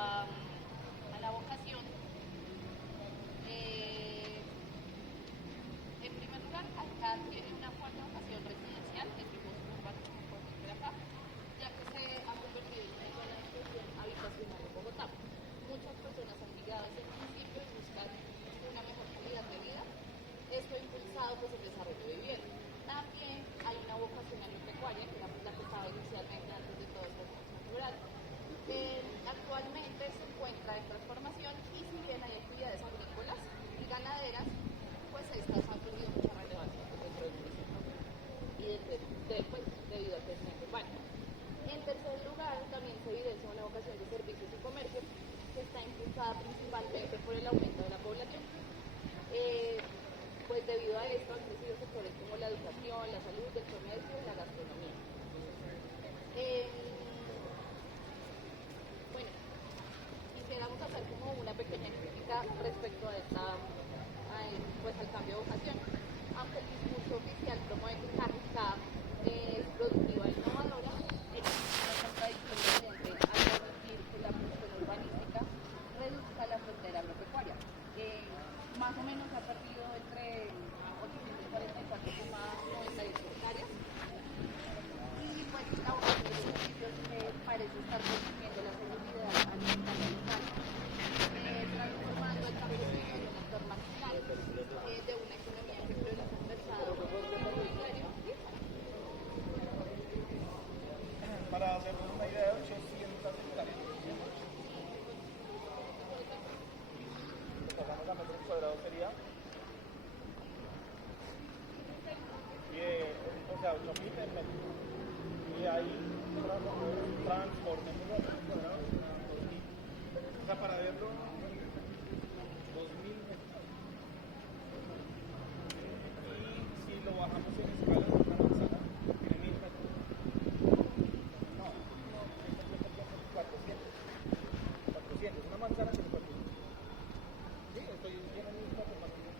a la vocación, en primer lugar, acá tiene una fuerte vocación residencial de tipo suburbano, como podemos ver acá, ya que se ha convertido en una zona de inclusión habitacional en Bogotá. Muchas personas han migrado desde el municipio y buscan una mejor calidad de vida. Esto ha impulsado pues, el desarrollo de vivienda. También hay una vocación agropecuaria, que era la que estaba inicialmente antes de todo esta expansión rural. Actualmente se encuentra en transformación y si bien hay actividades agrícolas y ganaderas, pues estas han perdido mucha relevancia dentro del municipio y pues, debido al crecimiento urbano. En tercer lugar, también se evidencia una vocación de servicios y comercio que está impulsada principalmente por el aumento de la población. Pues debido a esto han crecido sectores como la educación, la salud, el comercio y la gastronomía. Bueno, quisiéramos hacer como una pequeña crítica respecto a pues al cambio de vocación. Aunque el discurso oficial promueve que Cajicá es productiva e innovadora, existe una contradicción evidente al permitir que la producción urbanística reduzca la frontera agropecuaria. Más o menos ha perdido entre 844,98 hectáreas y pues la vocación de servicios parece estar consumiendo la seguridad alimentaria local, transformando el campesino en un actor marginal de una economía que prioriza el mercado inmobiliario. Para hacernos una idea, 800 hectáreas. Pasamos a metros cuadrados sería. O sea, 8.000 en metros. Y ahí transformemos los metros cuadrados a 2.000. O sea, para verlo, 2.000 hectáreas. Y si lo bajamos en escala, una manzana tiene 1.000 metros. No, 400. 400. Una manzana tiene 400. Sí, estoy lleno de mis informativos.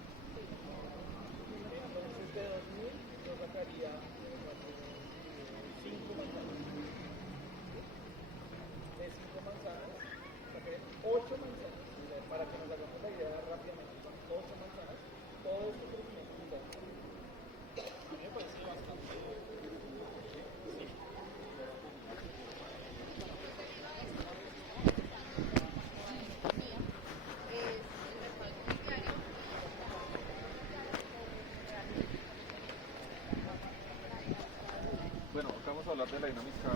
Entonces, de 2.000 yo sacaría 5 manzanas. De 5 manzanas, saqué 8 manzanas. Para que nos hagamos la idea rápidamente, son 8 manzanas. Todo esto crecimiento mundial. A mí me parece bastante. Sí. Bueno, acá vamos a hablar de la dinámica.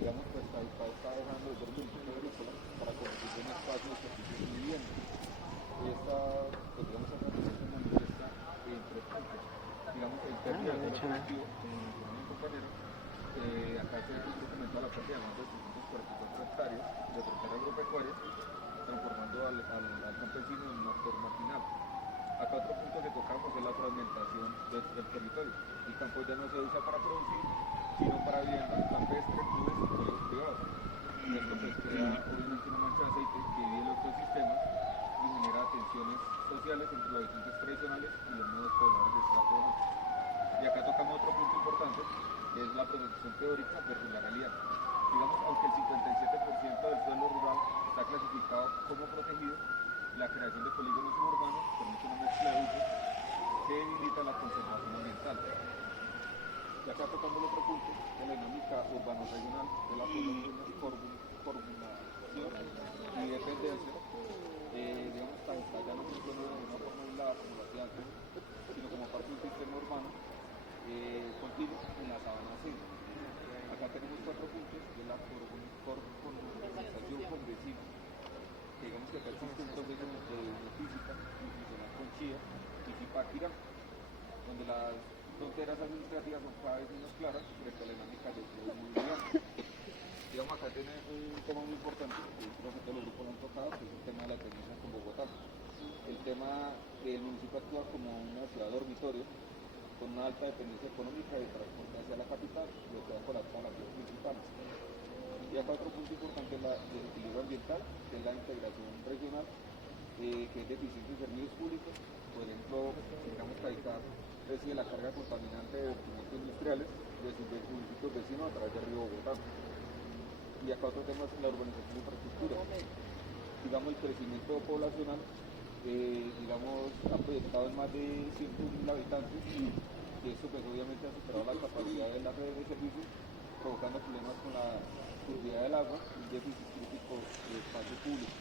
Digamos, pues Caipa está dejando de ser un municipio agrícola para convertirse en un espacio de servicios y vivienda. Y esta, pues digamos, esta se manifiesta entre puntos. Digamos, el término del colectivo, como mencionó mi compañero, acá se documenta la pérdida de más de 344 hectáreas de frontera agropecuaria, transformando al campesino en un actor marginal. Acá otro punto que tocamos es la fragmentación del territorio. El campo ya no se usa para producir, sino para vivienda campestre, clubes y colegios privados. Esto pues crea obviamente una mancha de aceite que divide los ecosistemas y genera tensiones sociales entre los habitantes tradicionales y los nuevos pobladores de estrato bajo. Y acá tocamos otro punto importante, que es la protección teórica versus la realidad. Digamos, aunque el 57% del suelo rural está clasificado como protegido, la creación de polígonos suburbanos permite una mezcla de usos que debilita la conservación ambiental. Y acá tocamos el otro punto, de la dinámica urbano-regional de la formulación y dependencia. Digamos, Cajicá ya no funciona de una forma aislada como lo hacía antes, sino como parte de un sistema urbano continuo en la sabana centro. Acá tenemos 4 puntos de la formalización progresiva. Digamos que acá existe un proceso de física nutricional con Chía y Zipaquirá, donde las fronteras administrativas son cada vez menos claras frente a la dinámica de movilidad. Digamos, acá tiene un tema muy importante, que creo que todos los grupos lo han tocado, que es el tema de la dependencia con Bogotá. El tema del municipio actúa como una ciudad dormitorio, con una alta dependencia económica de transporte hacia la capital, lo que va a colapsar las vías principales. Y acá otro punto importante es el equilibrio ambiental, que es la integración regional, que es deficiente en servicios públicos. Por ejemplo, digamos que Cajicá recibe la carga contaminante de vertimientos industriales de sus municipios vecinos a través del río Bogotá. Y acá otro tema es la urbanización de infraestructura. Digamos, el crecimiento poblacional, digamos, ha proyectado en más de 100.000 habitantes, y esto pues obviamente ha superado la capacidad de la red de servicios, provocando problemas con la seguridad del agua y un déficit crítico de espacio público.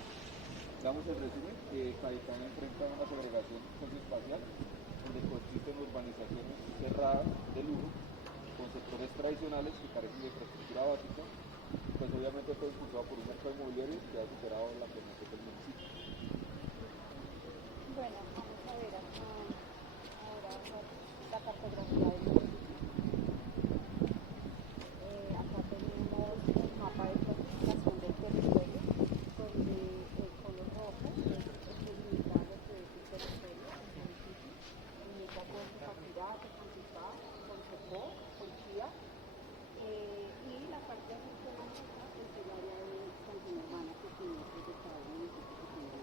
Damos el resumen, Caetano enfrenta una segregación socioespacial donde coexisten urbanizaciones cerradas de lujo con sectores tradicionales que carecen de infraestructura básica, pues obviamente fue impulsado por un mercado inmobiliario que ha superado la población del municipio. Bueno, vamos a ver acá ahora la cartografía del municipio. Acá tenemos el mapa de clasificación del territorio, donde el color rojo es que limita lo que es el territorio, el municipio, limita con Zipaquirá, Tegucigalpa, con Chocó, con Chía, y la parte de la izquierda es el área de expansión urbana que tiene de cada municipio que tiene.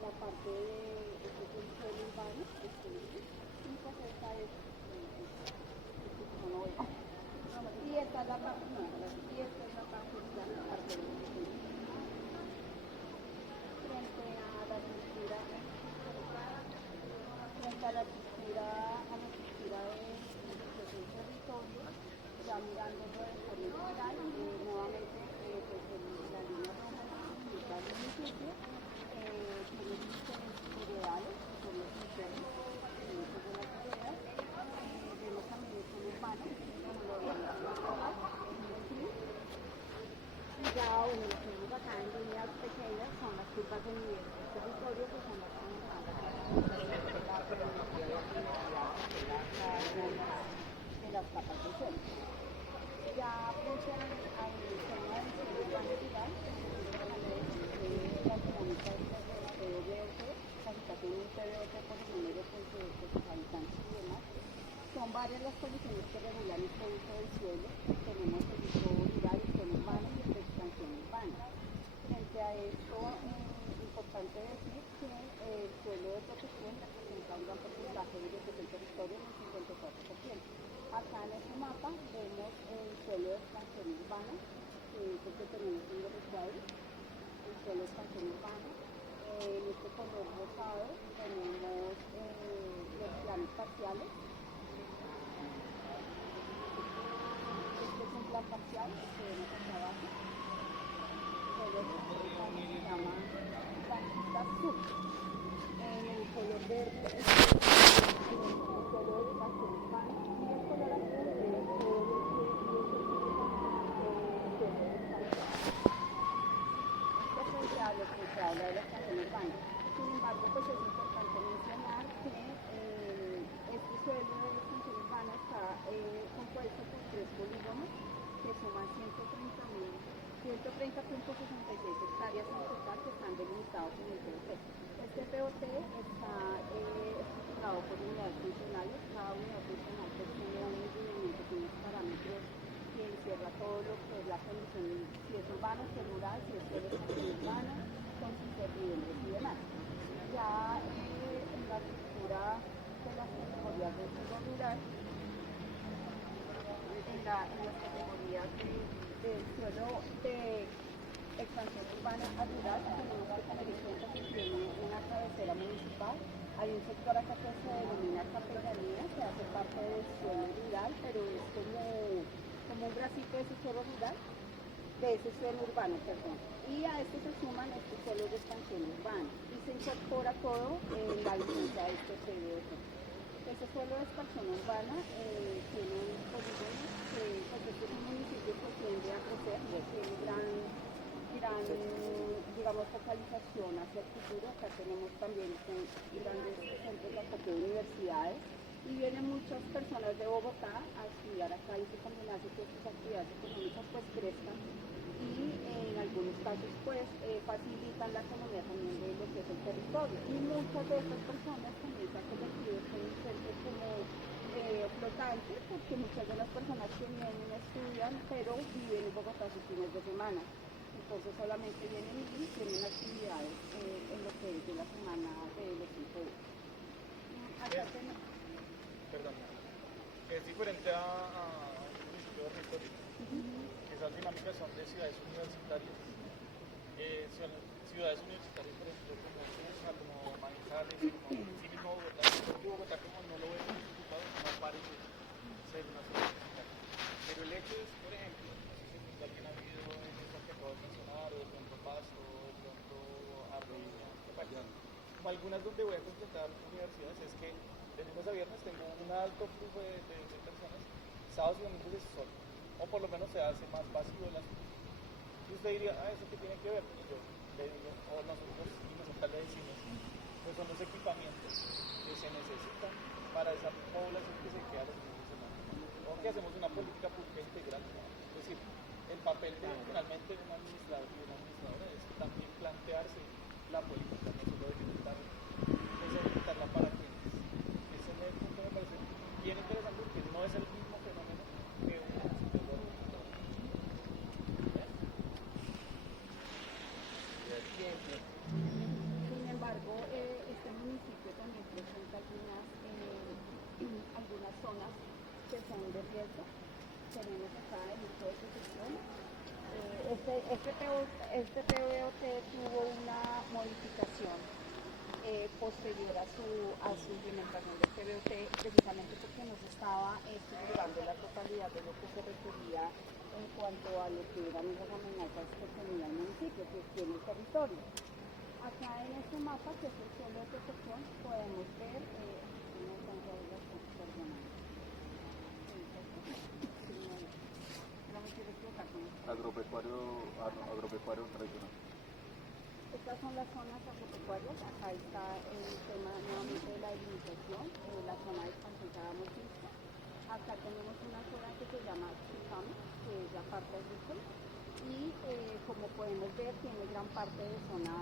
La parte de este es el suelo urbano, este gris, y pues esta es no, y esta es la parte, no, y esta es la parte de la parte de frente a la estructura, frente a la estructura, de lo que es el territorio, ya mirando por el general, nuevamente pues la línea roja limita el municipio, tiene límites boreales, que son los internos, límites de las boreas, vemos también el suelo urbano, como lo habíamos mencionado, y ya bueno, lo que vemos acá en líneas pequeñas son las curvas de nivel del territorio, que son las que nos dan de las capas de suelo. Ya frente al tema del suelo urbano rural, la dinámica es la PWS, clasificación de un PWS por el número pues, de sus habitantes y demás. Son varias las condiciones que regulan este uso del suelo. Tenemos el uso rural, el suelo urbano y el de expansión urbana. Frente a esto, importante decir que el suelo de protección representa un gran porcentaje de lo que es el territorio, en el 54%. Acá en este mapa vemos el suelo de expansión urbana, que es el que tenemos en los recuadros, el suelo de expansión urbana. En este color rosado tenemos los planos parciales. Este es un plan parcial que vemos acá abajo. Se llama Blanquita Sur. En el color verde es el suelo de expansión urbana y el color azul es todo lo que frente a lo que se habla de la expansión urbana. Sin embargo, pues es importante mencionar que este suelo de expansión urbana está compuesto por 3 polígonos que suman 130.66 hectáreas en total que están delimitados en el POT. Este POT está estructurado por unidades funcionales. Cada unidad funcional tiene un lineamiento, tiene unos parámetros que encierra todo lo que es la condición, si es urbano, si es rural, si es suelo urbano, con sus servidumbres y demás. Ya en la estructura de las categorías de suelo rural, en las categorías del suelo de expansión urbana a rural, tenemos que tener en cuenta que tiene una cabecera municipal. Hay un sector acá que se denomina capellanía, que hace parte del suelo rural, pero es como un bracito de ese suelo rural, de ese suelo urbano, perdón. Y a esto se suman estos suelos de expansión urbana y se incorpora todo en la licencia de este PDF. Este suelo de expansión urbana tiene un polígono que pues, este es un municipio que tiende a crecer, tiene gran digamos, focalización hacia el futuro. Acá tenemos también grandes centros de acopio de universidades y vienen muchas personas de Bogotá a estudiar acá y se combina que sus actividades económicas pues crezcan y en algunos casos pues facilitan la economía también de lo que es el territorio. Y muchas de estas personas también se han convertido en centros como flotantes, porque muchas de las personas que vienen estudian pero viven en Bogotá sus fines de semana. Entonces solamente vienen y tienen actividades en lo que es de la semana de los 5 días. Perdón, es diferente a un municipio de territorio. Esas dinámicas emblemáticas son de ciudades universitarias. Son ciudades universitarias, por ejemplo, como Suiza, como Manizales, como sí mismo Bogotá. Bogotá, como no lo vemos ocupado, no parece ser una ciudad universitaria. Pero el hecho es, por ejemplo, no sé si de pronto alguien ha vivido en estas que acabo de mencionar, o de pronto Pasto, o de pronto Armenia, como algunas donde voy a completar universidades, es que de lunes a viernes tengo un alto flujo de personas, sábados y domingos es solo, o por lo menos se hace más vacío el asunto. Y usted diría, ¿eso qué tiene que ver? Y yo le digo, o nosotros le decimos, pues son los equipamientos que se necesitan para esa población que se queda los fines de semana. O que hacemos una política pública integral, ¿no? Es decir, el papel de finalmente un administrador y una administradora es también plantearse la política, no solo delimitarla para quienes. Ese es el punto que me parece bien interesante porque no es el mismo fenómeno que un consumidor. Sin embargo, este municipio también presenta algunas zonas que son de riesgo. Tenemos acá el uso de protección. Este PBOT tuvo una modificación posterior a su implementación del PBOT, precisamente porque nos estaba estructurando la totalidad de lo que se requería en cuanto a lo que eran las amenazas que tenía el municipio, que tiene el territorio. Acá en este mapa, que es el suelo de protección, podemos ver, no me quiero equivocar con esto. Agropecuario tradicional. Estas son las zonas agropecuarias. Acá está el tema nuevamente de la delimitación, la zona de expansión que habíamos visto. Acá tenemos una zona que se llama Chicam, que es la parte agrícola. Y como podemos ver, tiene gran parte de zona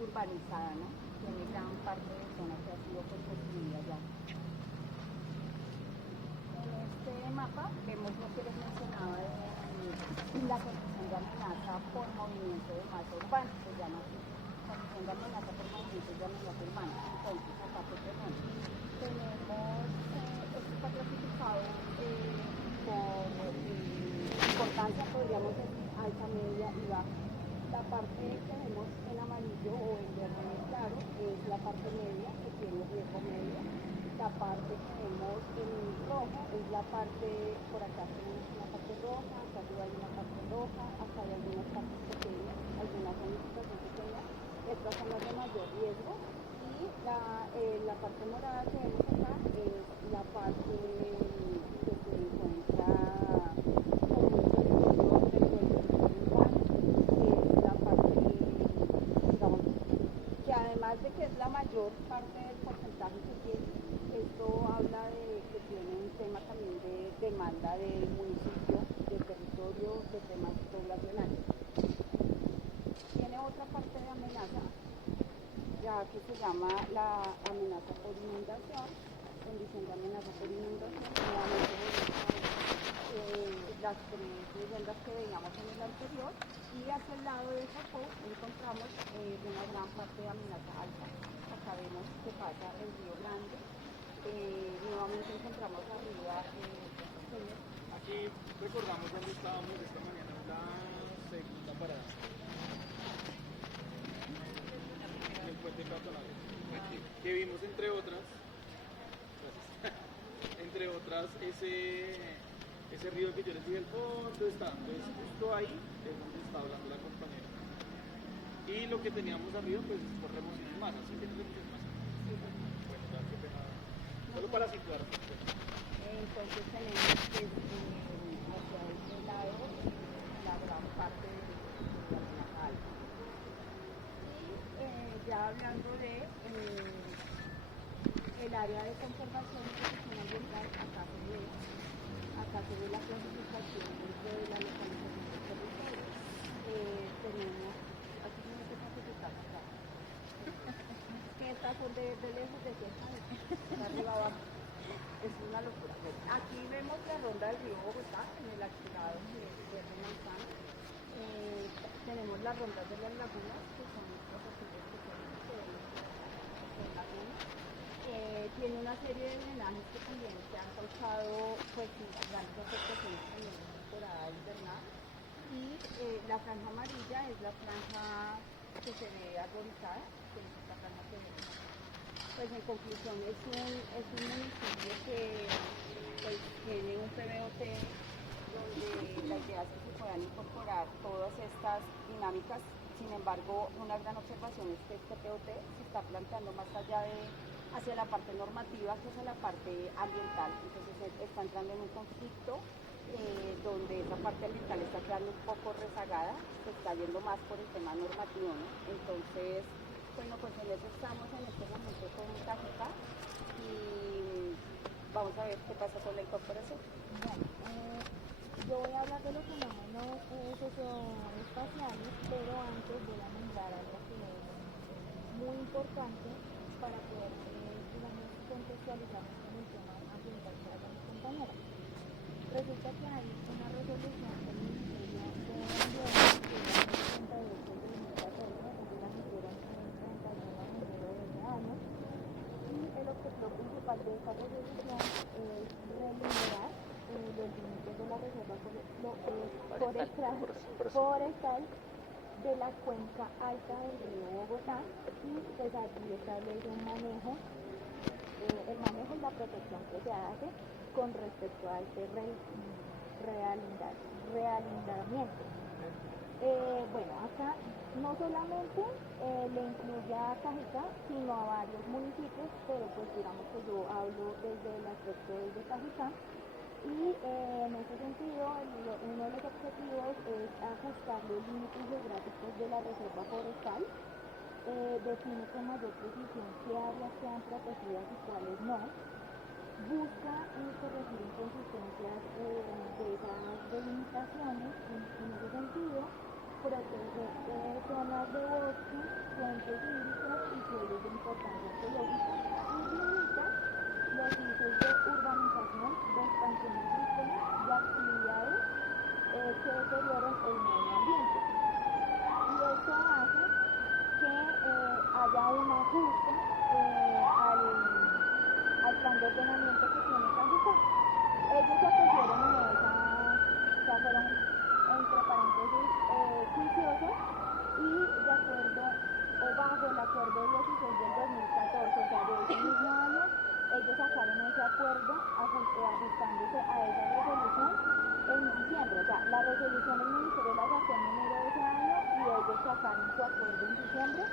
urbanizada, ¿no? Tiene gran parte de zona que ha sido construida ya. En este mapa vemos lo que les mencionaba de la condición de amenaza por movimiento de masa urbana, se llama así, condición de amenaza por movimiento de amenaza urbana. Entonces, acá por ejemplo, tenemos, esto está clasificado por importancia, podríamos decir, alta, media y baja. La parte que vemos en amarillo o en verde claro es la parte media, que tiene riesgo medio. La parte que vemos en rojo es la parte, por acá tenemos una parte roja, acá arriba hay una parte roja, acá hay algunas partes pequeñas, algunas zonificaciones pequeñas. Estas son las de mayor riesgo. Y la parte morada que vemos acá es la parte que se encuentra como un territorio urbano, que es la parte, digamos, que además de que es la mayor parte del porcentaje que tiene, esto habla de que tiene un tema también de demanda del municipio, del territorio, de temas poblacionales. Tiene otra parte de amenaza, ya que se llama la amenaza por inundación, condición de amenaza por inundación. Nuevamente las tres leyendas que veíamos en el anterior, y hacia el lado de esa encontramos una gran parte de amenaza alta. Acá vemos que pasa el río Grande. Nuevamente encontramos arriba Aquí recordamos dónde estábamos esta mañana en la segunda parada. El puente peatonal. Que vimos entre otras, ese río que yo les dije, el fondo está. Entonces justo ahí es donde está hablando la compañera. Y lo que teníamos arriba, pues por remoción en masa, ¿sí tiene remoción en masa? Sí. Bueno, ya qué pena. Solo para situar. Entonces tenemos que hacia este lado la gran parte de la amenaza alta. Y ya hablando de el área de conservación y protección ambiental, acá se ve la clasificación dentro de la localización del territorio. Tenemos, aquí no se clasificar acá. Que estas son de lejos de cerca, de arriba abajo. Es una locura. Aquí vemos la ronda del río Bogotá, en el activado de Verde Manzano. Tenemos las rondas de las lagunas, que son los archivos que tenemos en lagunas. Tiene una serie de drenajes que también se han causado pues grandes afectaciones también en la temporada invernal. La franja amarilla es la franja que se ve arborizada, que es esta franja que vemos. Pues en conclusión es un municipio que pues, tiene un PBOT donde la idea es que se puedan incorporar todas estas dinámicas. Sin embargo, una gran observación es que este PBOT se está planteando más allá de hacia la parte normativa que hacia la parte ambiental. Entonces está entrando en un conflicto donde esa parte ambiental está quedando un poco rezagada, se está yendo más por el tema normativo, ¿no? Entonces, bueno, pues en eso estamos en este momento con Cajicá y vamos a ver qué pasa con la incorporación. Bueno, yo voy a hablar de los fenómenos socioespaciales, pero antes voy a nombrar algo que es muy importante para poder, digamos, contextualizarnos con el tema ambiental para con mis compañeras. Resulta que hay una resolución del Ministerio de Ambiente, que es la 38 de 2014, que la emitieron el 31 de enero de este año, y el objetivo principal de esta resolución es relimitar los límites de la reserva forestal de la cuenca alta del río Bogotá, y pues allí establece un manejo, el manejo y la protección que se hace con respecto a este realindamiento. Bueno, acá no solamente le incluye a Cajicá, sino a varios municipios, pero pues digamos que yo hablo desde el aspecto de Cajicá, y en ese sentido uno de los objetivos es ajustar los límites geográficos de la reserva forestal, define con mayor precisión qué áreas quedan protegidas y cuáles no, busca corregir inconsistencias de esas delimitaciones. En ese sentido, protege zonas de bosque, fuentes hídricas y suelos de importancia ecológica, y limita los usos de urbanización, de expansión agrícola y actividades que deterioren el medio ambiente. Y esto hace que haya un ajuste al plan de ordenamiento que tiene Cajicá. Ellos se acogieron en esa, o sea, fueron entre paréntesis juiciosos, y de acuerdo o bajo el acuerdo 16 del 2014, o sea, de ese mismo año, ellos sacaron ese acuerdo ajustándose a esa resolución en diciembre. O sea, la resolución el Ministerio la sacó en enero de ese año y ellos sacaron su acuerdo en diciembre.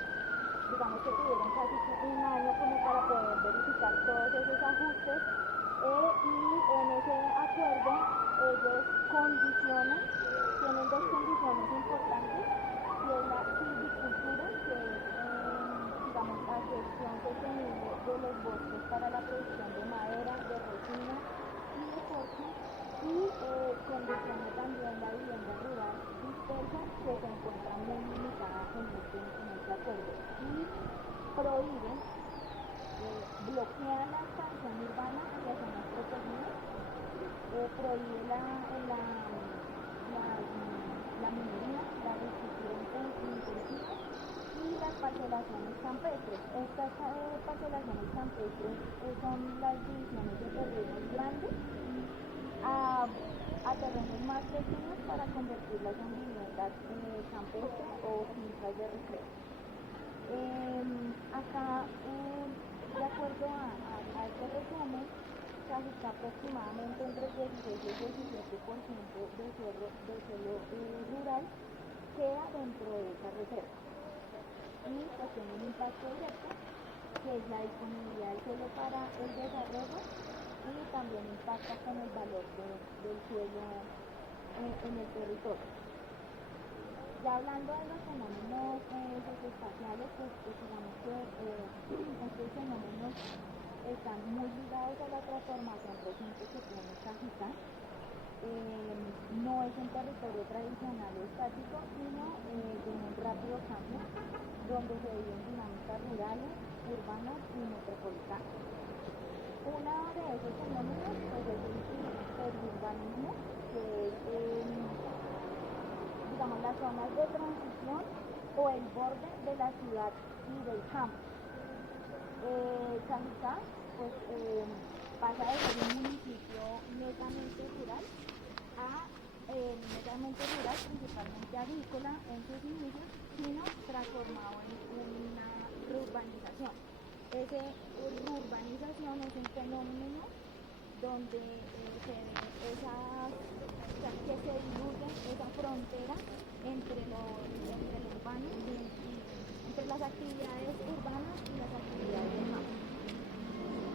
Digamos que tuvieron casi un año como para poder verificar todos esos ajustes, y en ese acuerdo ellos condicionan, tienen dos condiciones importantes, y es la silvicultura, que es digamos la gestión sostenible de los bosques para la producción de madera, de resina y de corcho, y condiciona también la vivienda rural dispersa, que se encuentra muy limitada en este acuerdo, y prohíbe, bloquea la expansión urbana hacia zonas protegidas, prohíbe la minería, la agricultura intensiva y las parcelaciones campestres. Estas parcelaciones campestres son las divisiones de terrenos grandes a terrenos más pequeños para convertirlas en viviendas campestres o fincas de recreo. Acá, de acuerdo a este resumen, Cajicá aproximadamente entre 16 y el 17% del suelo rural queda dentro de esa reserva, y pues tiene un impacto directo, que es la disponibilidad del suelo para el desarrollo, y también impacta con el valor del suelo en el territorio. Ya hablando de los fenómenos socioespaciales, pues digamos que estos fenómenos están muy ligados a la transformación reciente que tiene Cajicá. No es un territorio tradicional o estático, sino de un rápido cambio, donde se viven dinámicas rurales, urbanas y metropolitanas. Uno de esos fenómenos pues, es el periurbanismo, que es digamos, las zonas de transición o el borde de la ciudad y del campo. Cajicá pues, pasa de ser un municipio netamente rural a solamente rural, principalmente agrícola en sus inicios, sino transformado en una urbanización. Esa urbanización es un fenómeno donde se ve que se diluye esa frontera entre lo urbano y entre las actividades urbanas y las actividades del mar.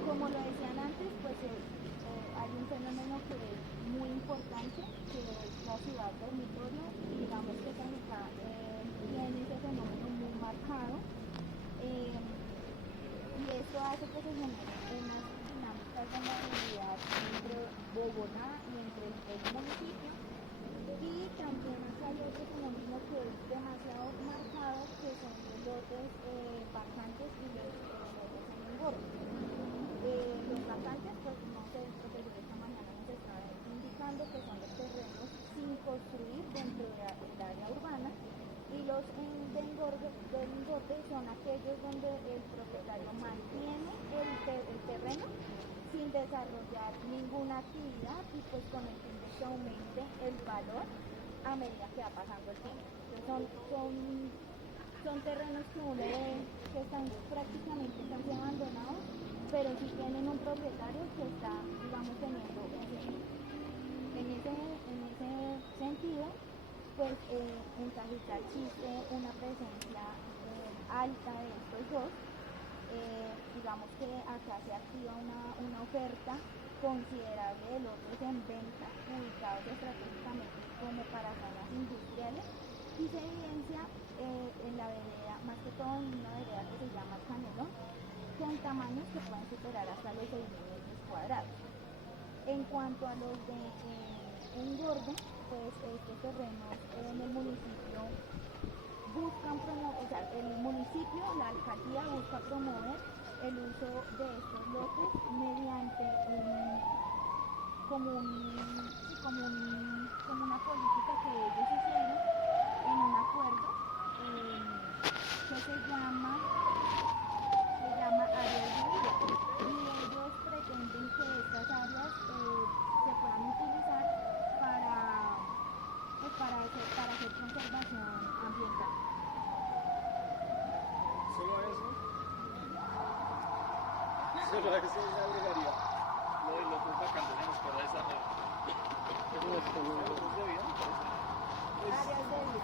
Como lo decían antes, pues hay un fenómeno que es muy importante, que es la ciudad dormitorio, y digamos que Cajicá tiene ese fenómeno muy marcado, y esto hace que se generen unas dinámicas de movilidad entre Bogotá y entre el municipio, y también hay otro fenómeno que es demasiado marcado, que son los lotes vacantes y los lotes en engorde. Los vacantes, pues no sé, el profesor esta mañana nos estaba indicando que son los terrenos sin construir dentro del área urbana, y los de engorde son aquellos donde el propietario mantiene el terreno sin desarrollar ninguna actividad, y pues con el fin de que aumente el valor a medida que va pasando el tiempo. Entonces son terrenos que uno ve que están prácticamente casi abandonados, pero sí tienen un propietario que está, digamos, teniendo en ese sentido, pues en Cajicá existe una presencia alta de estos dos. Digamos que acá se activa una oferta considerable de lotes en venta ubicados estratégicamente como para zonas industriales, y se evidencia en la vereda, más que todo en una vereda que se llama Canelón, con tamaños que pueden superar hasta los 6.000 metros cuadrados. En cuanto a los de engorde, pues estos terrenos en el municipio buscan promover, o sea, el municipio, la alcaldía busca promover el uso de estos lotes mediante como una política que ellos hicieron en un acuerdo que se llama áreas de vida, y ellos pretenden que estas áreas se puedan utilizar para hacer conservación ambiental. Solo a eso le agregaría lo de los vacantes en la escuela de desarrollo. Áreas de vida.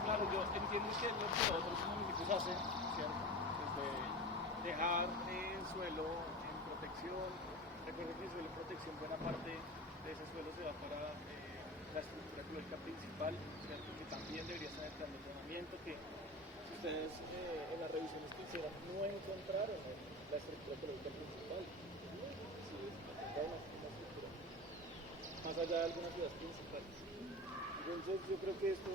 Claro, yo entiendo que es lo que otros municipios hacen, ¿cierto? Desde dejar el suelo en protección. Recuerden que el suelo en protección, buena parte de ese suelo se va para la estructura ecológica principal, ¿cierto? Que también debería estar en el plan de ordenamiento, que si ustedes en las revisiones que hicieron no encontraron la estructura ecológica principal. Sí, una estructura más allá de algunas ciudades principales. Entonces yo creo que esto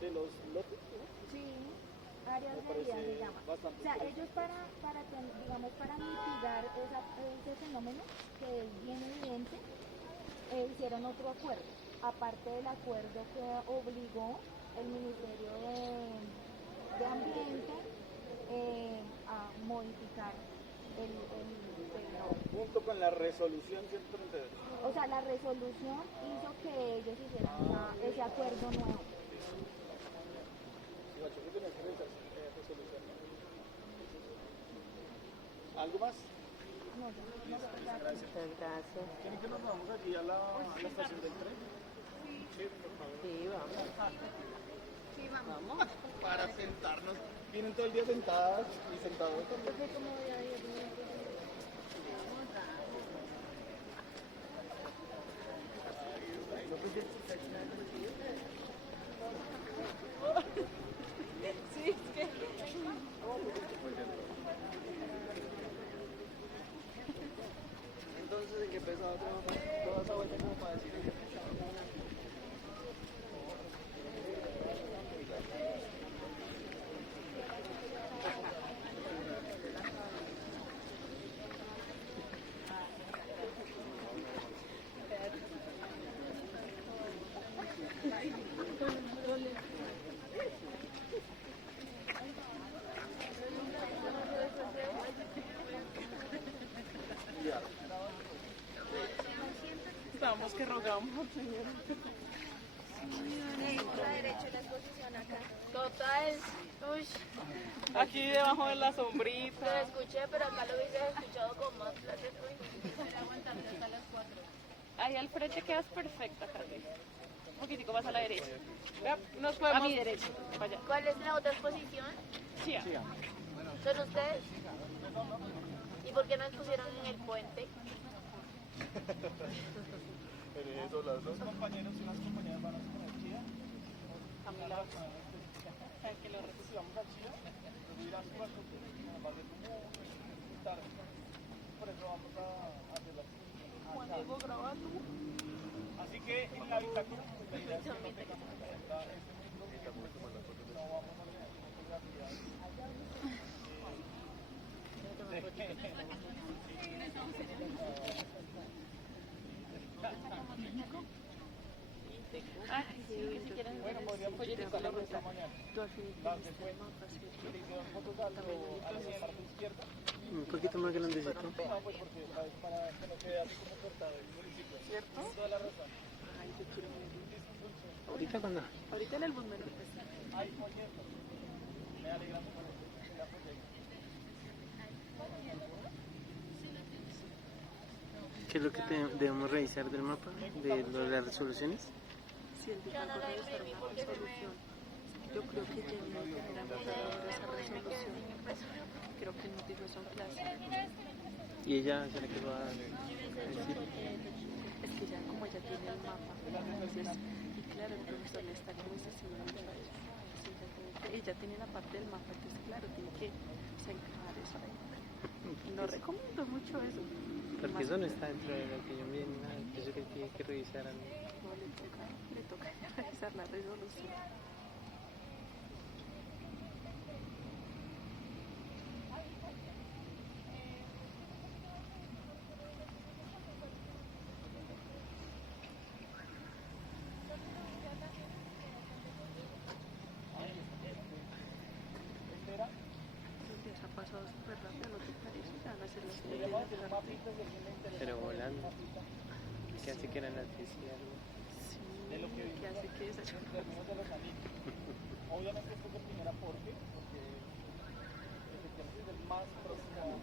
de los lotes, ¿no? Sí, áreas Me de vida parece se llama. bastante O sea, interesante. ellos para mitigar ese fenómeno que es bien evidente, hicieron otro acuerdo, aparte del acuerdo que obligó el Ministerio de Ambiente a modificar el Junto con la resolución 132. o sea, la resolución hizo que ellos hicieran ese acuerdo nuevo. ¿Algo más? No, no, Gracias. Gracias. ¿Quieren que nos vamos allí a la estación del tren? Sí, por favor. Sí, vamos. Vamos para sentarnos. Vienen todo el día sentadas y sentados. Sí, es que... Entonces, ¿en qué pesaba toda esa vuelta como para decir eso? Estamos que rogamos, señor. hecho la exposición acá. Total, uy, Aquí debajo de la lo sombrita. escuché, pero acá lo hubiese escuchado con más placer. Ahí al frente quedas perfecta, Carly. Un poquitico más a la derecha. Vea, nos A podemos... mi derecha. Para allá. ¿Cuál es la otra exposición? Sí, ¿Son ustedes? ¿Y por qué no expusieron en el puente? Eso, las dos. Compañeros y unas compañeras van a exponer Chía. a mi lado. Que lo recibamos a Chía. Nos dirán su barco, nos va a ser muy tarde. Por eso vamos a hacer la exposición. Juan Diego grabando. Así que en la bitácora, pues la idea es que no tengamos en cuenta este mundo, no vamos a tener fotografías. Ah, sí, si quieren. Bueno, podríamos Pollitico a la ruta. mañana. Las de frente, le hicieron fotos a la parte izquierda. Un poquito más grandecito. No, pues porque es para que no quede así como cortado el municipio. ¿Cierto? Toda la razón. Ahorita cuando... Ahorita en el bus me lo presté. Ay, oye, me alegra mucho que la proyecto. ¿Qué es lo que debemos revisar del mapa? ¿De las resoluciones? Si el dijo algo de estar una resolución, yo creo que Jenny era moderadora de esa resolución. Creo que nos dijo eso en clase. ¿Y ella será que lo va a decir? Es que ya como ella tiene el mapa, entonces, y claro, el profesor le está como diciendo mucho a ella. Entonces, ella tiene que, ella tiene la parte del mapa, entonces claro, tiene que encajar eso ahí. No recomiendo mucho eso. Porque eso no está dentro de la opinión bien ni nada. Eso que tiene que revisar a mí. No le toca revisar la resolución. Los días ha pasado súper rápido, ¿no te parece? Ya van a ser las 3 de la tarde. Pero volando. Que hace que eran las 10 y algo. Sí, que hace que desayunar. Términos de los anillos. Obviamente esto es de primer aporte, porque efectivamente es el más próximo.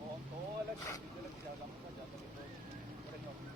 Con toda la actividad de la que ya hablamos allá, por el norte.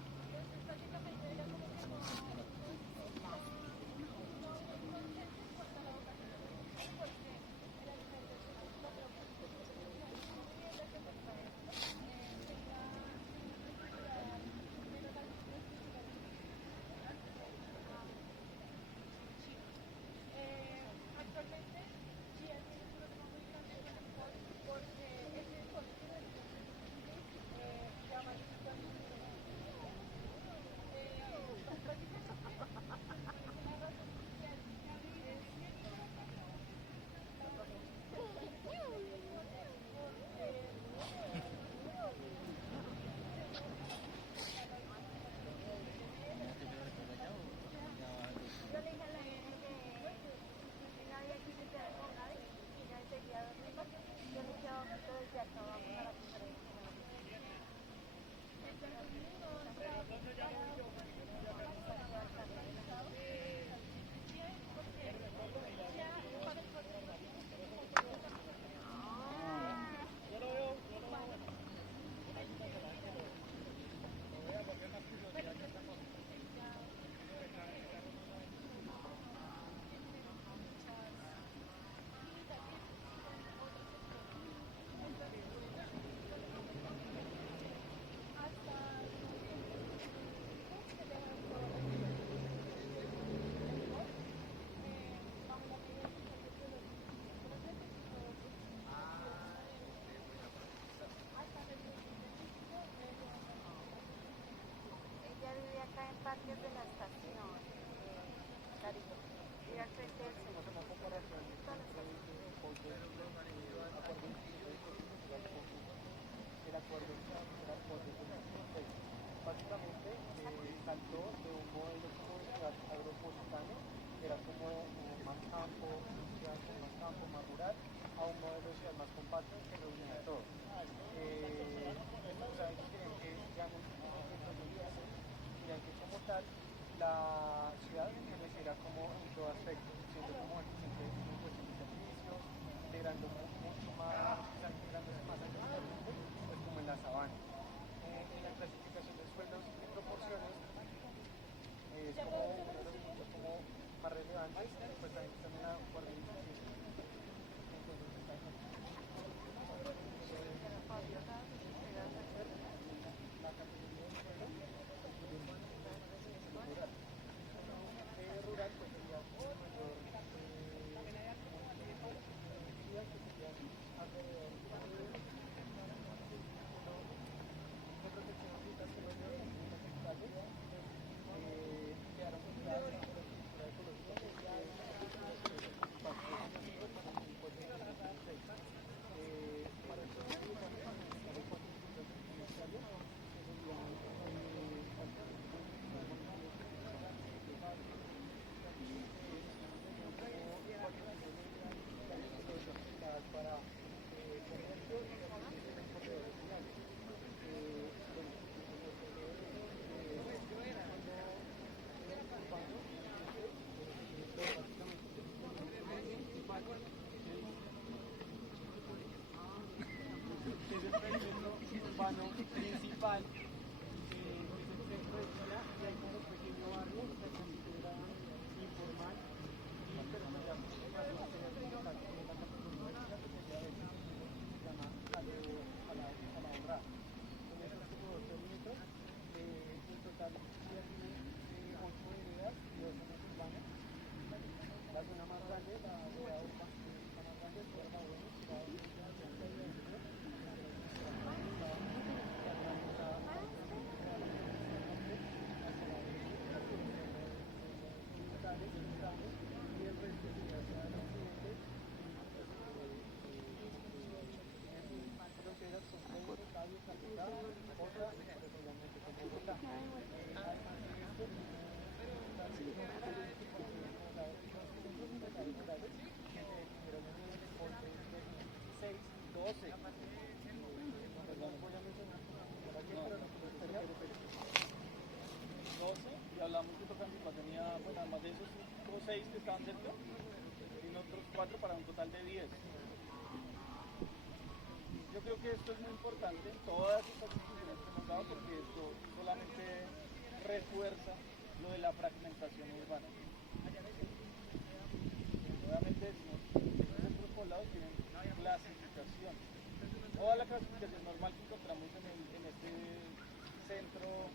hacemos una comparación entre el acuerdo el acuerdo de 2016. Básicamente saltó de un modelo como de ciudad agropolitano, que era como más campo, ciudad con más campo, más rural, a un modelo de ciudad más compacto que reunía todo. Ellos querían que ya no querían que como tal la ciudad creciera como en todo aspecto, siendo como eficiente en cuestión de servicios, integrando mucho más, integrándose más agrícolamente, pues como en la sabana. En la clasificación de suelos y proporciones es como uno de los puntos como más relevantes, pues también están en la guardia de rural, pues sería mayor alrededor de protección ambiental que los quedaron vinculadas a la infraestructura ecológica para el sonido también para comercio y servicios en corredores finales. Es el perímetro urbano principal, es el centro de China y hay como un pequeño barrio que se considera informal y pero pues ya más la categoría de China que sería se llama a la honra. Con esos como dos perímetros, en total ya tiene 8 veredas y 2 zonas urbanas. La zona más grande, la vereda urbana, la más grande es la Buenos, la y el resto sería hacia el occidente fronteras con México, Cali, Calcuta, Bogotá, obviamente con Bogotá. Además de esto, que se definieron en el reporte de 2016 y 12. Perdón, voy a mencionar pero no puedo esperar. 12 y hablamos que Tocantins tenía, bueno, además de esos 5 o 6 que estaban cerca, y otros 4 para un total de 10. Yo creo que esto es muy importante en todas estas discusiones que hemos dado porque esto solamente refuerza lo de la fragmentación urbana. Obviamente decimos que los centros poblados tienen clasificación. Toda la clasificación normal que encontramos en este centro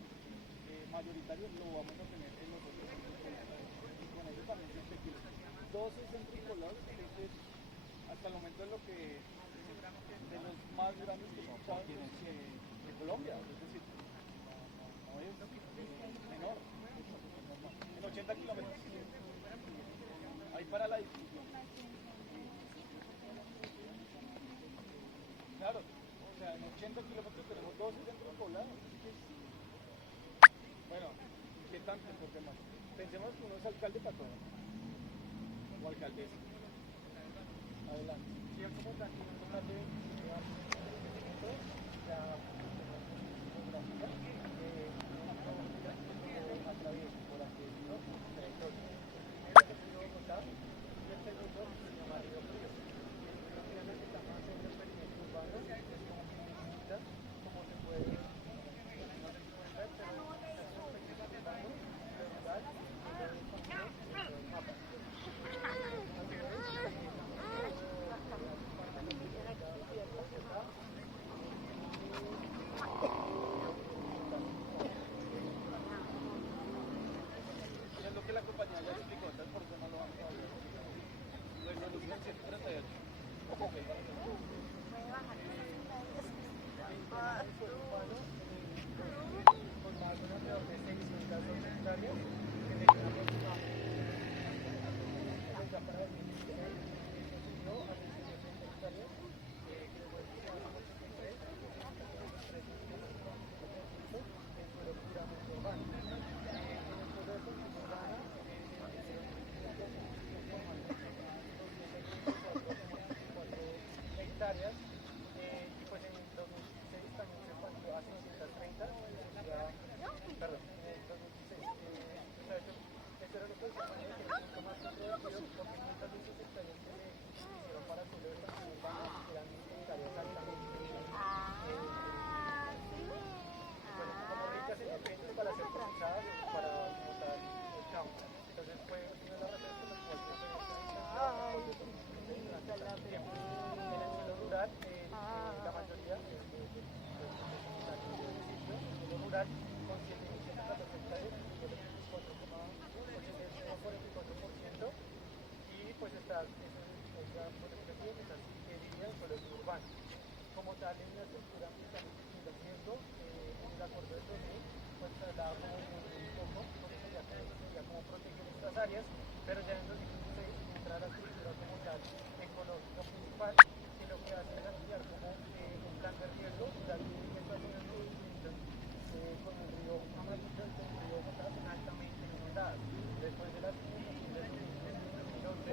mayoritario lo vamos a tener en los otros centros poblados. Y con eso también se especula. 12 centros poblados, entonces hasta el momento es lo que de los más grandes que hemos usado de Colombia, es decir, no es menor, en 80 kilómetros. Ahí para la discusión. Claro, o sea, en 80 kilómetros tenemos 12 centros poblados. Bueno, inquietante por demás. Pensemos que uno es alcalde para todo, o alcaldesa. Adelante. Si es como tan importante ya geografía, atravieso por así decirlo, territorio. El río Bogotá y el segundo se llama Río Frío. El río Frío que está más en el perímetro urbano, es como que necesita, como se puede, no sé si pueden ver, pero es un pequeño urbano, rural, donde es como el mapa. ella por ejemplo, tiene esa psiquería en suelo urbano. Como tal, en la estructura ambiental del riesgo, en el acuerdo de 2000, pues se hablaba como un poco, por eso ya sería como proteger estas áreas, pero ya en 2016 entra la estructura como tal ecológica principal, que lo que hace es activar como un plan de riesgo, ya que estas zonas de distribución con el río Amarillo y con el río Bogotá son altamente inundadas. Después de las inundaciones de 2011,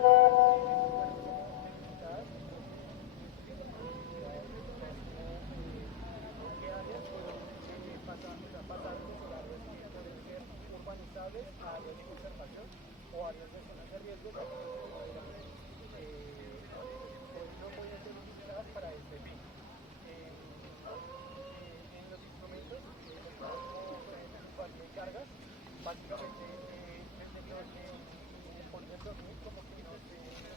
urbanizables a áreas de conservación o áreas de zonas de riesgo que no pueden ser utilizadas para este fin. En los instrumentos, de cargas, básicamente desde el 2000 como que no se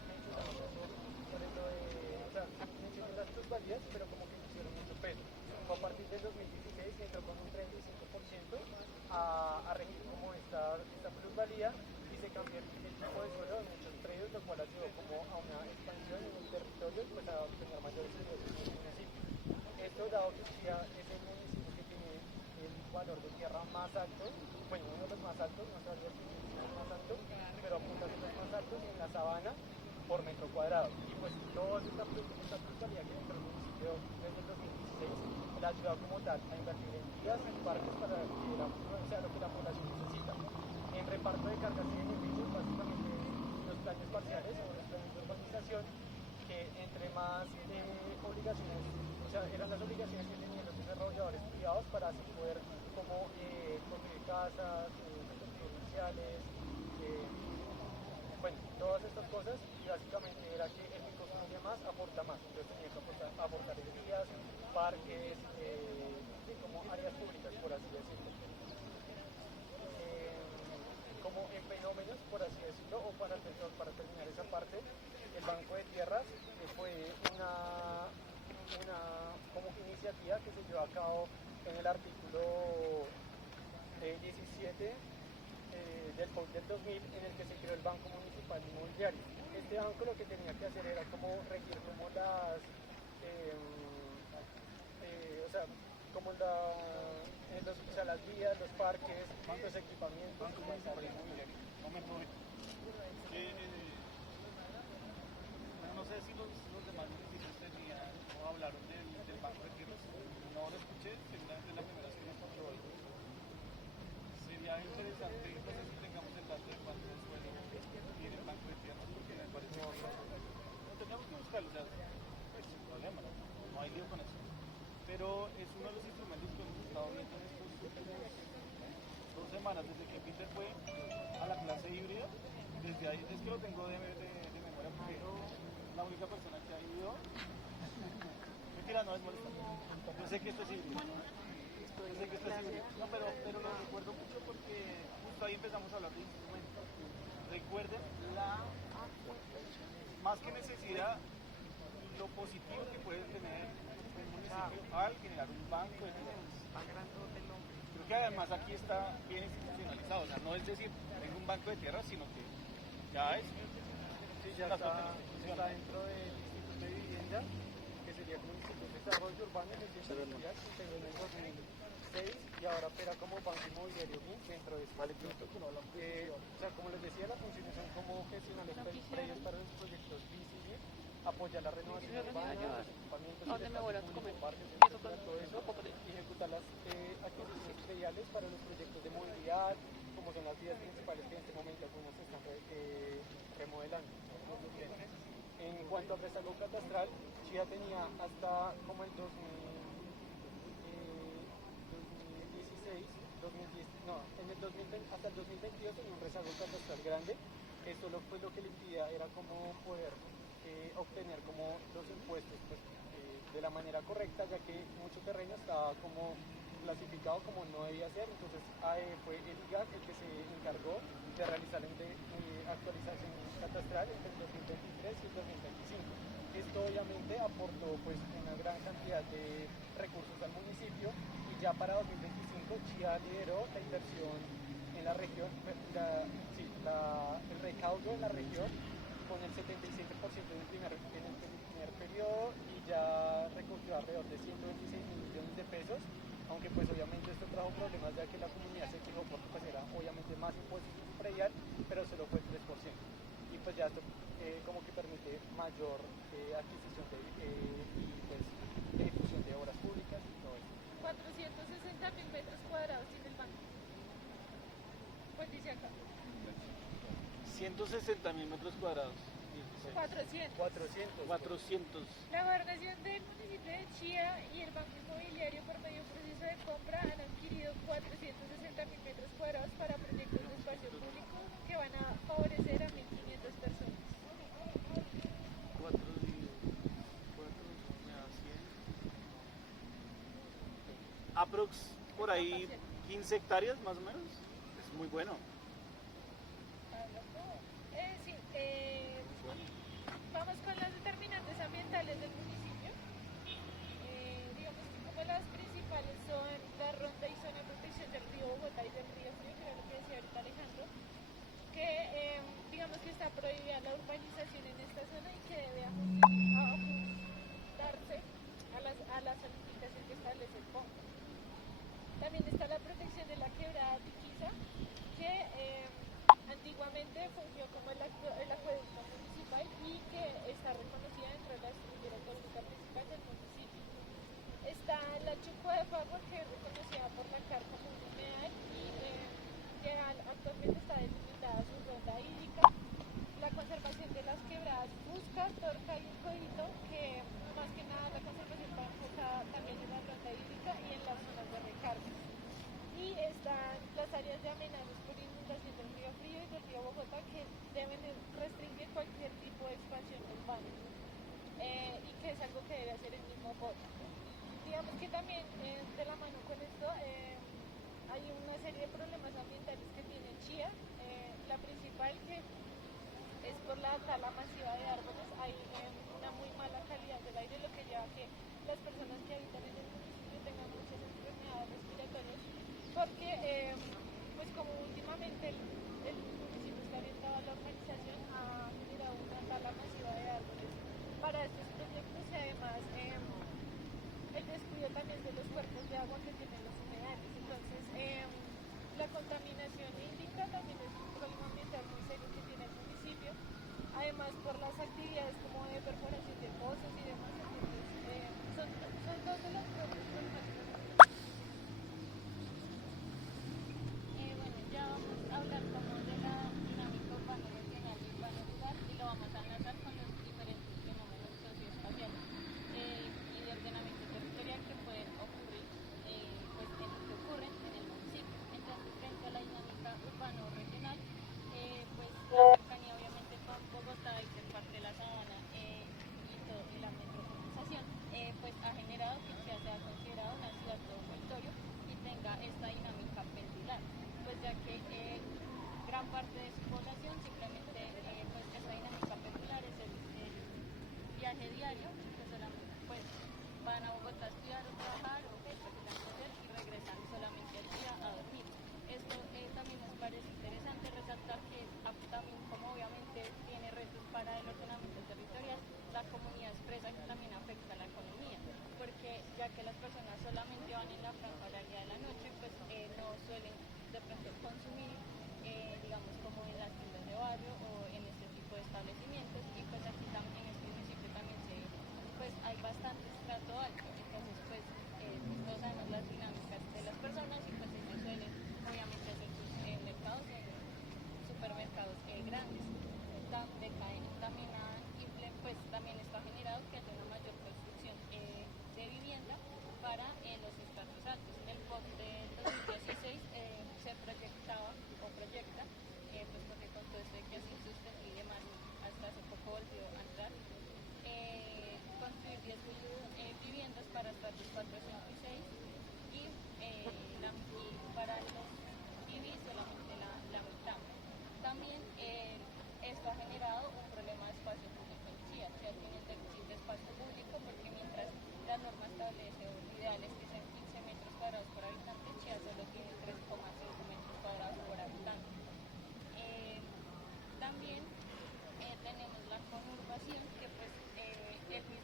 mencionaba mucho sobre lo de, o sea, mencioné las plusvalías, pero como que pusieron mucho peso. A partir del 2016 entró con un 35% a regir como esta plusvalía y se cambió el tipo de suelo en muchos predios, lo cual ayudó como a una expansión en el territorio y pues a obtener mayores ingresos en el municipio. Esto dado que Chía es el municipio que tiene el valor de tierra más alto, bueno, uno de los más altos, no sabía si es el más alto, pero apunta a ser los más altos en la sabana por metro cuadrado. Y pues toda esta plusvalía que entró el municipio desde el 2016 le ha ayudado como tal a invertir en vías y parques para que sea lo que la población necesita. En reparto de cargas y beneficios, básicamente los planes parciales o los planes de urbanización, que entre más obligaciones, o sea, eran las obligaciones que tenían los desarrolladores privados para así poder como construir casas, centros comerciales, bueno, todas estas cosas, y básicamente era que el que construye más aporta más, entonces tenía que aportar vías, parques, como áreas públicas, por así decirlo. Como en fenómenos, por así decirlo, o para terminar esa parte, el Banco de Tierras fue una como iniciativa que se llevó a cabo en el artículo 17 del COD del 2000, en el que se creó el Banco Municipal Inmobiliario. Este banco lo que tenía que hacer era como regir como las o sea, como las vías, los parques, los equipamientos, Banco Municipal Inmobiliario. Momento. Bueno, no sé si los demás municipios tenían o hablaron del Banco de Tierras. No lo escuché, seguramente la primera vez que lo escucho algo. Sería interesante, no sé si tengamos el dato de cuánto suelo tiene el Banco de Tierras, porque me parece que no teníamos que buscarlo, o sea, es un problema, no hay lío con eso. Pero es uno de los instrumentos que hemos estado viendo en estos últimos 2 semanas, desde que Peter fue a la clase híbrida. Desde ahí, es que lo tengo de memoria porque la única persona que ha ido. Mentira, no es molesta. Yo sé que esto es híbrido. Yo sé que esto es híbrido. No, pero lo recuerdo mucho porque justo ahí empezamos a hablar de instrumentos. Recuerden más que necesidad, lo positivo que puede tener un municipio al generar un banco de tierras. Creo que además aquí está bien institucionalizado, o sea, no es decir, tengo un banco de tierras, sino que ya es. Sí, ya está dentro del Instituto de Vivienda, que sería como Instituto de Desarrollo Urbano en el que se integró en el 2006 y ahora opera como Banco Inmobiliario dentro de este instituto. O sea, como les decía, las funciones son como gestionar los predios para los proyectos BCG, apoyar la renovación urbana, los equipamientos y parques, todo eso, y ejecutar las actividades prediales para los proyectos de movilidad, como son las vías principales que en este momento algunas se están remodelando. En cuanto al rezago catastral, Chía tenía hasta como el 2016, hasta el 2022 tenía un rezago catastral grande. Esto fue lo que le impedía, era como poder obtener como los impuestos pues, de la manera correcta, ya que mucho terreno estaba como clasificado como no debía ser. Entonces fue el IGAC el que se encargó de realizar la actualización catastral entre el 2023 y el 2025. Esto obviamente aportó pues una gran cantidad de recursos al municipio y ya para 2025 Chía lideró la inversión en la región, el recaudo en la región con el 77% en el primer periodo y ya recogió alrededor de 126.000 millones de pesos, aunque pues obviamente esto trajo problemas ya que la comunidad se quejó porque pues era obviamente más impuestos que su predial, pero solo fue 3%. Y pues ya esto como que permite mayor adquisición y pues de difusión de obras públicas y todo eso. 460.000 metros cuadrados tiene el banco. Pues dice acá. 160.000 metros cuadrados. 400. 400. La gobernación del municipio de Chía y el Banco Inmobiliario por medio de un proceso de compra han adquirido 460.000 metros cuadrados para proyectos de espacio público que van a favorecer a 1.500 personas. 4 me da 100. Aprox por ahí 15 hectáreas más o menos. Es muy bueno. Sí, vamos con las determinantes ambientales del municipio. Digamos que como las principales son la ronda y zona de protección del río Bogotá y del río Frío, que era lo que decía ahorita Alejandro, que digamos que está prohibida la urbanización en esta zona y que debe ajustarse a la zonificación que establece el POM. También está la protección de la quebrada Tiquiza, que antiguamente fungió como el acueducto municipal y que está reconocida dentro de la estructura económica principal del municipio. Está la Chuco de Pagua, que es reconocida por la CAR como un humedal y que actualmente está delimitada su ronda hídrica. La conservación de las quebradas Busca, Torca y Codito, que más que nada la conservación va enfocada también en la ronda hídrica y en las zonas de recarga. Y están las áreas de amenazas por inundación del río Frío y del río Bogotá, que deben restringir cualquier tipo de expansión urbana y que es algo que debe hacer el mismo POT. Digamos que también de la mano con esto hay una serie de problemas ambientales que tiene Chía. La principal que es por la tala masiva de árboles. Hay una muy mala calidad del aire, lo que lleva a que las personas que habitan en el municipio tengan muchas enfermedades respiratorias, porque pues como últimamente el municipio está orientado a la urbanización, ha generado una tala masiva de árboles para estos proyectos y además el descuido también de los cuerpos de agua que tienen los humedales. Entonces la contaminación hídrica también es un problema ambiental muy serio que tiene el municipio, además por las actividades como de perforación de pozos y demás. Entonces son dos de los problemas problemáticos. Bueno, ya vamos a hablar como de la dinámica urbano regional y urbano rural y lo vamos a enlazar con los diferentes fenómenos socioespaciales y de ordenamiento territorial que pueden ocurrir, pues que ocurren en el municipio. Entonces, frente a la dinámica urbano regional, pues la cercanía obviamente con Bogotá y ser parte de la sabana y la metropolización, pues ha generado que Chía sea considerada una ciudad todo territorio y tenga esta dinámica pendular, pues ya que gran parte de su población simplemente pues esta dinámica pendular es el viaje diario, que solamente pues van a Bogotá a estudiar o trabajar o que tengan que hacer y regresan solamente al día a dormir. Esto también nos parece interesante resaltar que también como obviamente tiene retos para el ordenamiento territorial, la comunidad expresa que también afecta a la economía, porque ya que las personas solamente van en la franja horaria de la noche, pues no suelen de pronto consumir, digamos como en las tiendas de barrio o en este tipo de establecimientos, y pues aquí también en este municipio también pues hay bastante estrato alto, entonces pues todos sabemos las dinámicas de las personas y pues ellos suelen obviamente hacer sus mercados en supermercados grandes. También está generado que haya una mayor construcción de vivienda para los estratos altos. El POC del 2016 se proyectaba o proyecta, pues porque con todo esto de que es insostenible y demás, hasta hace poco volvió a entrar, construir 10.000 viviendas para estratos 4, 5 y 6 y para los IBI solamente la mitad. También esto ha generado un problema de espacio público en Chía. Chía tiene un déficit de espacio público porque mientras la norma establece un ideal es que sean 15 metros cuadrados por habitante, Chía solo tiene 3,5 metros cuadrados por habitante. También tenemos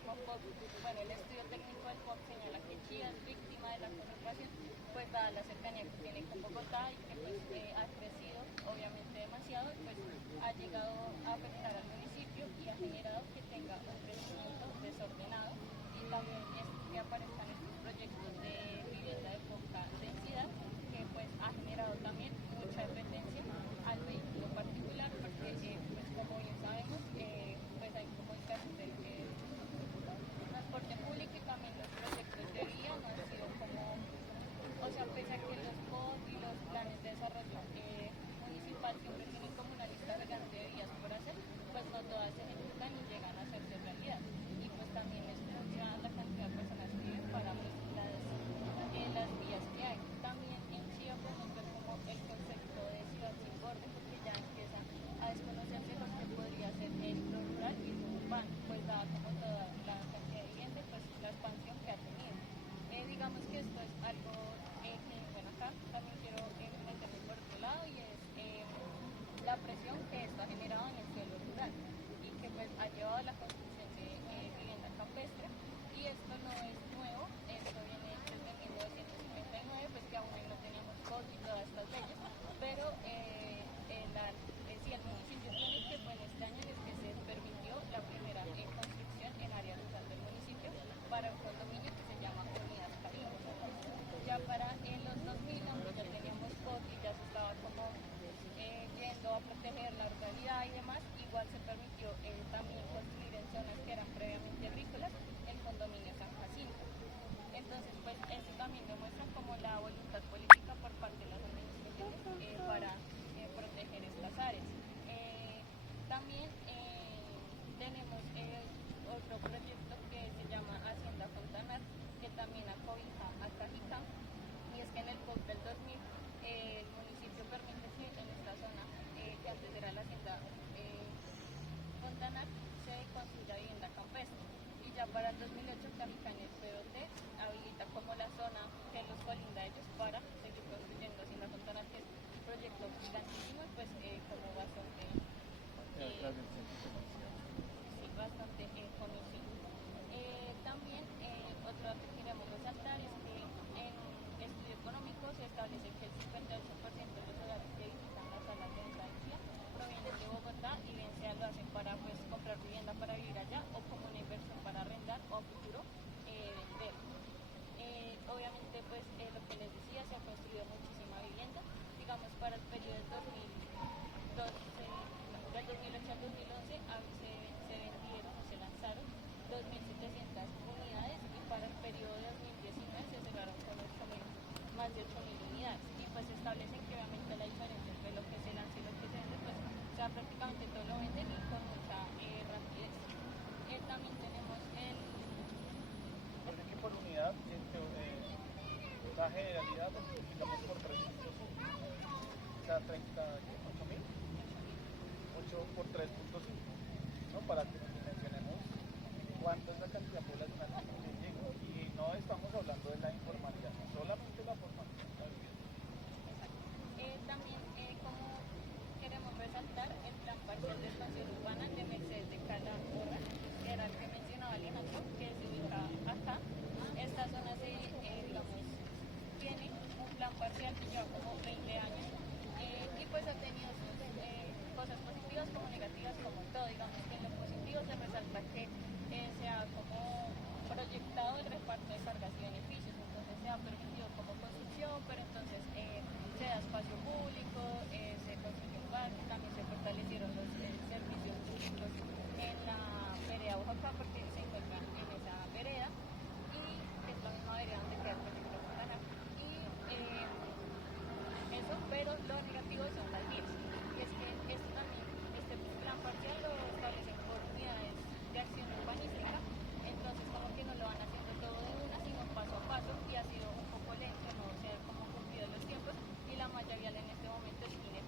mismo POC, bueno, el estudio técnico del POC señala que Chía es víctima de la concentración, pues dada la cercanía que tiene con Bogotá y que pues ha crecido obviamente demasiado, pues ha llegado a afectar al municipio y ha generado que tenga un crecimiento desordenado y también es que aparezcan estos proyectos de vivienda de poca densidad que pues ha generado también mucha dependencia al vehículo particular porque pues como bien sabemos pues hay como escasez del transporte público y también los proyectos de vía no han sido como, o sea, pese a que los POT y los planes de desarrollo municipal siempre tienen como una lista gigante de vías por hacer, pues no todas se ejecutan y llegan a hacerse realidad. Y pues también es mucha la cantidad de personas que viven para pues, las vías que hay. También en Chía podemos ver como el concepto de ciudad sin borde, porque ya empieza a desconocerse lo que podría ser lo rural y lo urbano, pues dada como toda la cantidad de vivienda, pues la expansión que ha tenido. Digamos que esto es algo que, bueno, acá también quiero meterme por otro lado y es la presión que esto ha generado en el suelo rural y que pues ha llevado a la construcción de vivienda campestre y esto no es nuevo, esto viene desde 1959, pues que aún no teníamos COD y todas estas leyes, pero sí, el municipio tiene que fue en este año en el que se permitió la primera construcción en área rural del municipio para un condominio que se llama Unidad Caribe. Ya para en los 2000 nosotros ya teníamos COD y ya se estaba como yendo a proteger la ruralidad y demás, igual se permitió también construir en zonas que eran previamente agrícolas el condominio San Jacinto. Entonces, pues eso también demuestra como la voluntad política por parte de las administraciones para proteger estas áreas. También tenemos otro proyecto que se llama Hacienda Fontanar, que también acobija a Cajicá, y es que en el POC del 2000 el municipio permite que en esta zona, que antes era la hacienda Fontanar, se construya vivienda campestre. Y ya para el 2008 Cajicá en el POT habilita como la zona que los colinda a ellos para seguir construyendo hacienda Fontanar, que es un proyecto gigantísimo y pues como bastante bastante conocido. También otro dato que queremos resaltar es que en estudio económico se establece que el 58% de los hogares que visitan las salas de estancia provienen de Bogotá y bien sea lo hacen para pues comprar vivienda para vivir allá o como una inversión para arrendar o a futuro vender. Obviamente pues lo que les decía, se ha construido muchísima vivienda, digamos para el periodo del 2008 al 2011 se vendieron o se lanzaron 2.700 unidades y para el periodo de 2019 se cerraron con más de 8.000 unidades y pues establecen que obviamente la diferencia entre lo que se lanza y lo que se vende pues o sea prácticamente todo lo venden y con mucha rapidez. También tenemos Parece que por unidad la generalidad multiplicamos por 3.5, o sea 38.000, 8 por 3.5, ¿no? Para que nos dimensionemos cuánto es la cantidad poblacional que llega. Y no estamos hablando de la informalidad, solamente la formalidad. También como queremos resaltar el plan parcial de expansión urbana de Mercedes de Calahorra, que era el que mencionaba Alejandro, que se ubica acá. Esta zona digamos, tiene un plan parcial que lleva como 20 años y pues ha tenido sus cosas positivas como negativas como todo. Digamos que en lo positivo se resalta que se ha como proyectado el reparto de cargas y beneficios, entonces se ha permitido como construcción, pero entonces se da espacio público, se construye un parque, también se fortalecieron los servicios públicos en la vereda Oaxaca porque se encuentran en esa vereda y es la misma vereda donde queda el proyecto Fontanar. Y eso, pero lo negativo son las vías. Y es que esto también, este plan parcial lo establecen por unidades de acción urbanística, entonces como que no lo van haciendo todo de una, sino paso a paso y ha sido un poco lento, no se han como cumplido los tiempos y la malla vial en este momento es inefectiva.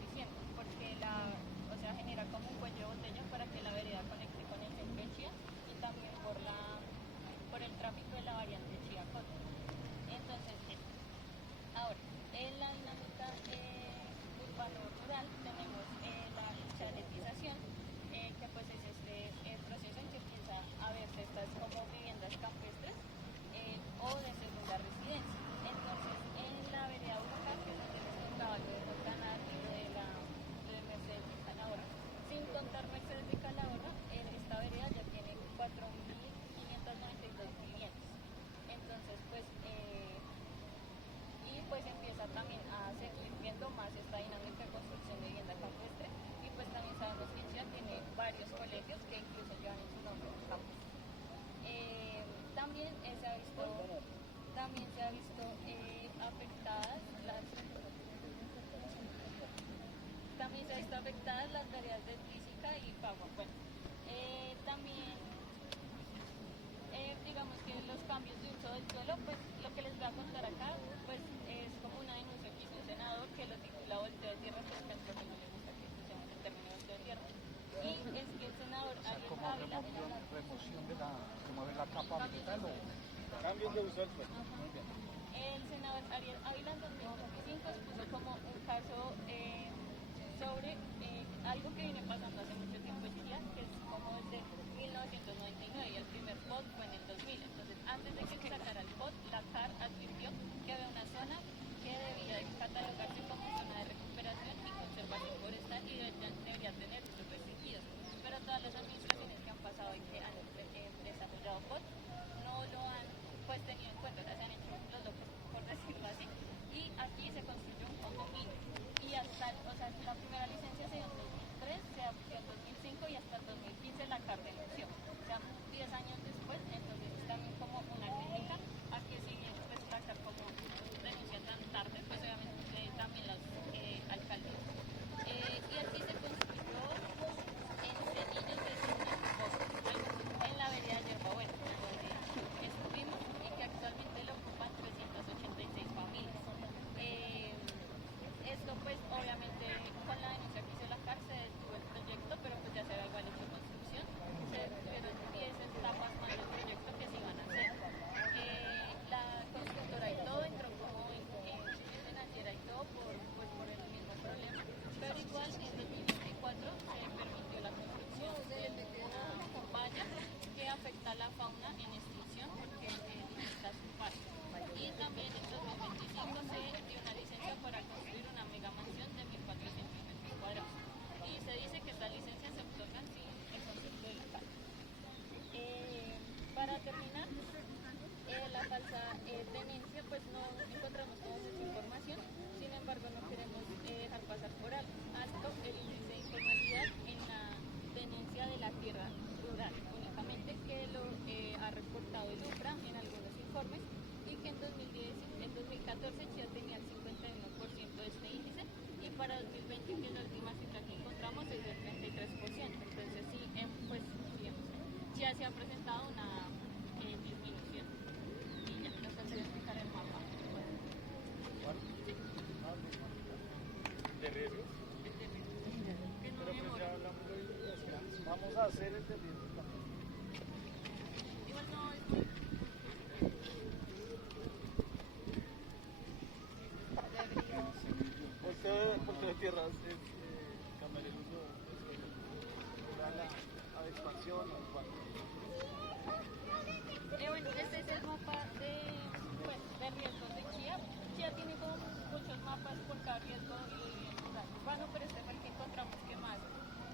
esta dinámica de construcción de vivienda campestre y pues también sabemos que Chía tiene varios colegios que incluso llevan en su nombre un campus. También se ha visto afectadas las variedades de física y fauna. Bueno, también digamos que los cambios de uso del suelo, pues lo que les voy a contar acá, pues es como una denuncia que hizo un senador que lo titula volteo de tierra, pues que no le gusta que usemos el término volteo de tierra. Y es que el senador Ariel Ávila, remoción de la capa vegetal o Cambios de uso del suelo. el senador Ariel Ávila en 2025 expuso como un caso sobre algo que viene pasando hace mucho tiempo en Chía, que es como desde 1999 y el primer POT fue en el 2000. Entonces, antes de que se sacara el POT, la CAR advirtió que había una zona que debía catalogarse como zona de recuperación y conservación forestal y debería tener usos restringidos. Pero todas las administraciones que han pasado y que han desarrollado POT no lo han pues tenido en cuenta, o sea, se han hecho los locos, por decirlo así, y aquí se construyó un condominio. Y hasta, o sea, la primera licencia se dio en 2003, se amplió en 2005 y hasta el 2015 la CAR denunció. O sea, 10 años después, entonces es también como una crítica a que si bien pues la CAR como denuncia tan tarde, pues obviamente también los alcaldes. Y aquí se construyó en Cenillos de en la vereda Yerbabuena, donde estuvimos y que actualmente lo ocupan 386 familias. Esto pues obviamente con la denuncia que hizo la CAR se detuvo el proyecto, pero pues ya se había igual hecho construcción, se detuvieron 10 etapas más del proyecto que se iban a hacer. La constructora y todo entró como en financiera y todo por el mismo problema, pero igual en 2024 se permitió la construcción de una valla que afecta a la fauna en extinción porque está su paso. Y también en 2025 se dio una licencia para construir una mega mansión de 1.400 metros cuadrados. Y se dice que estas licencias se otorgan sin el concepto del local. Para terminar, la falsa tenencia, pues no encontramos como mucha información, sin embargo no queremos dejar pasar por alto el índice de informalidad en la tenencia de la tierra rural, únicamente que lo ha reportado el UPRA en algunos informes y que en 2014 Chía tenía el 51% de este índice y para 2020, que es la última cifra que encontramos, es del 33%. Entonces sí, pues digamos, Chía se ha presentado una disminución. Y ya nos falta explicar el mapa. ¿De riesgo? Pero pues ya hablamos de eso. Vamos a hacer el de riesgo también. Igual no es muy... Porque de tierras es cambiar el uso a la expansión o al cual. Bueno, este es el mapa de riesgos de Chía. Chía tiene como muchos mapas por cada riesgo urbano, pero este fue el que encontramos que más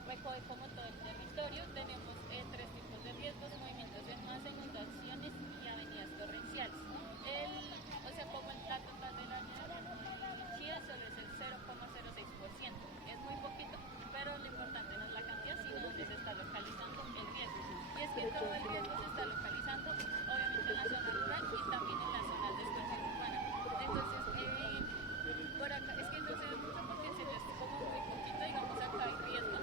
recoge como todo el territorio. Tenemos 3 tipos de riesgos: movimientos en masa, inundaciones y avenidas torrenciales. O sea, como la total del año de Chía solo es el 0,06%. Es muy poquito, pero lo importante no es la cantidad, sino donde se está localizando el riesgo. Y es que todo el riesgo se está localizando obviamente en la zona rural y también en la zona de expansión urbana. Entonces, por acá, es que no se ve mucho porque se ve como muy poquito, digamos acá hay riesgo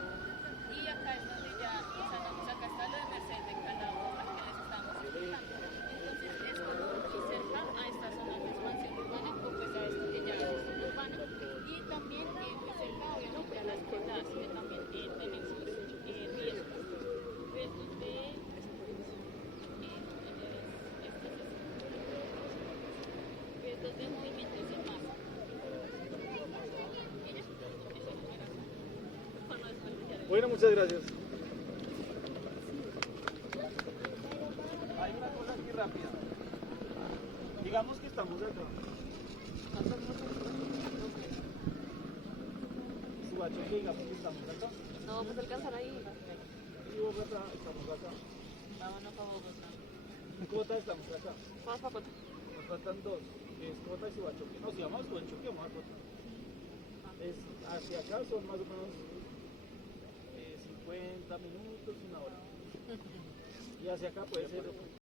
y acá es donde ya, o sea, digamos acá está lo de Mercedes de Calahorra que les estamos explicando. Entonces es como muy cerca a esta zona de expansión urbana, o pues a esto que ya es zona urbana, y también muy cerca obviamente a las quebradas que también tienen sus riesgos. Riesgos de riesgos de movimientos en masa. Bueno, muchas gracias. Hay una cosa aquí rápida. Digamos que estamos acá. Subacho, digamos que estamos acá. No vamos a alcanzar ahí. Y Bogotá, estamos acá. Vámonos para Bogotá. Cota, estamos acá. Vamos para Cota. Nos faltan 2, que es Cota y Subacho. No, si vamos a Subacho, que vamos a Cota. hacia acá son más o menos 50 minutos, una hora. Y hacia acá puede ser